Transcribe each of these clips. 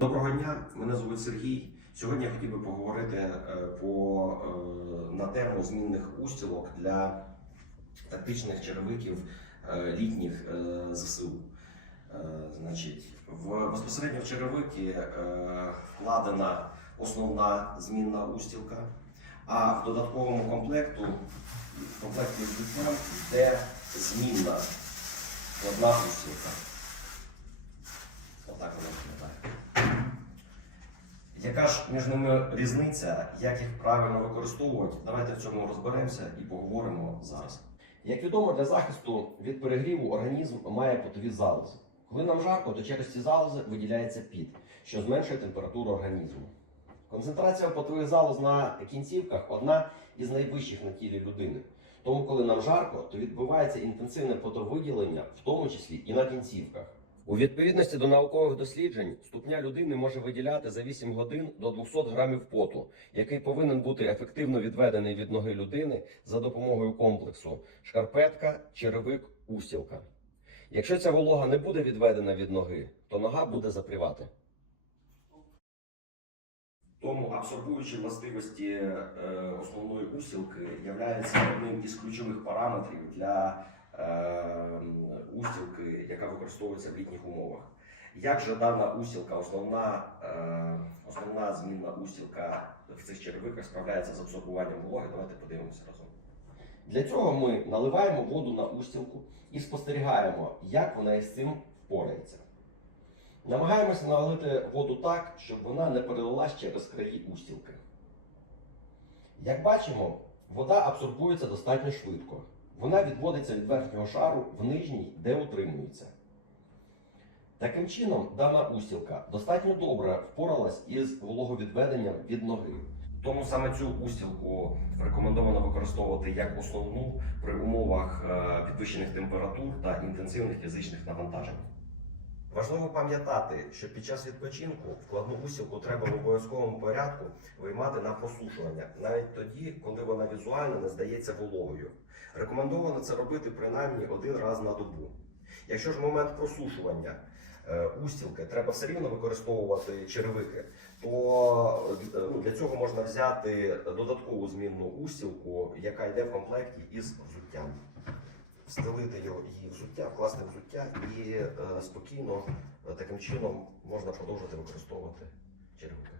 Доброго дня, мене звуть Сергій. Сьогодні я хотів би поговорити е, по, е, на тему змінних устілок для тактичних черевиків е, літніх ЗСУ. Значить, в безпосередньо в черевики вкладена основна змінна устілка, а в додатковому комплекту в комплекті йде змінна одна устілка. Яка ж між ними різниця, як їх правильно використовувати? Давайте в цьому розберемося і поговоримо зараз. Як відомо, для захисту від перегріву організм має потові залози. Коли нам жарко, то через ці залози виділяється піт, що зменшує температуру організму. Концентрація потових залоз на кінцівках одна із найвищих на тілі людини. Тому, коли нам жарко, то відбувається інтенсивне потовиділення, в тому числі і на кінцівках. У відповідності до наукових досліджень, ступня людини може виділяти за 8 годин до 200 грамів поту, який повинен бути ефективно відведений від ноги людини за допомогою комплексу шкарпетка, черевик, устілка. Якщо ця волога не буде відведена від ноги, то нога буде запрівати. Тому абсорбуючі властивості е, основної устілки являються одним із ключових параметрів для устілки, яка використовується в літніх умовах. Як же дана устілка, основна, е, основна змінна устілка в цих черевиках справляється з абсорбуванням вологи? Давайте подивимося разом. Для цього ми наливаємо воду на устілку і спостерігаємо, як вона із цим впорається. Намагаємося налити воду так, щоб вона не перелилась через краї устілки. Як бачимо, вода абсорбується достатньо швидко. Вона відводиться від верхнього шару в нижній, де утримується. Таким чином, дана устілка достатньо добре впоралась із вологовідведенням від ноги. Тому саме цю устілку рекомендовано використовувати як основну при умовах е, підвищених температур та інтенсивних фізичних навантажень. Важливо пам'ятати, що під час відпочинку вкладну устілку треба в обов'язковому порядку виймати на просушування, навіть тоді, коли вона візуально не здається вологою. Рекомендовано це робити принаймні один раз на добу. Якщо ж в момент просушування е, устілки треба все рівно використовувати черевики, то е, ну, для цього можна взяти додаткову змінну устілку, яка йде в комплекті із взуттям. Встелити її взуття, вкласти взуття і е, спокійно е, таким чином можна продовжувати використовувати черевики.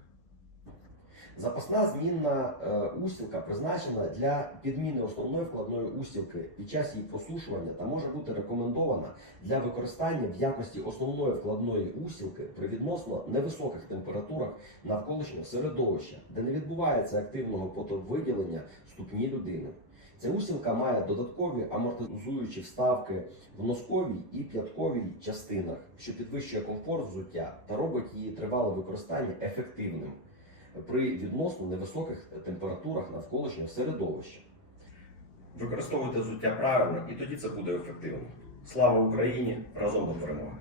Запасна змінна е, устілка призначена для підміни основної вкладної устілки під час її просушування та може бути рекомендована для використання в якості основної вкладної устілки при відносно невисоких температурах навколишнього середовища, де не відбувається активного потовиділення ступні людини. Ця устілка має додаткові амортизуючі вставки в носковій і п'ятковій частинах, що підвищує комфорт взуття та робить її тривале використання ефективним при відносно невисоких температурах навколишнього середовища. Використовуйте взуття правильно, і тоді це буде ефективно. Слава Україні! Разом до перемоги!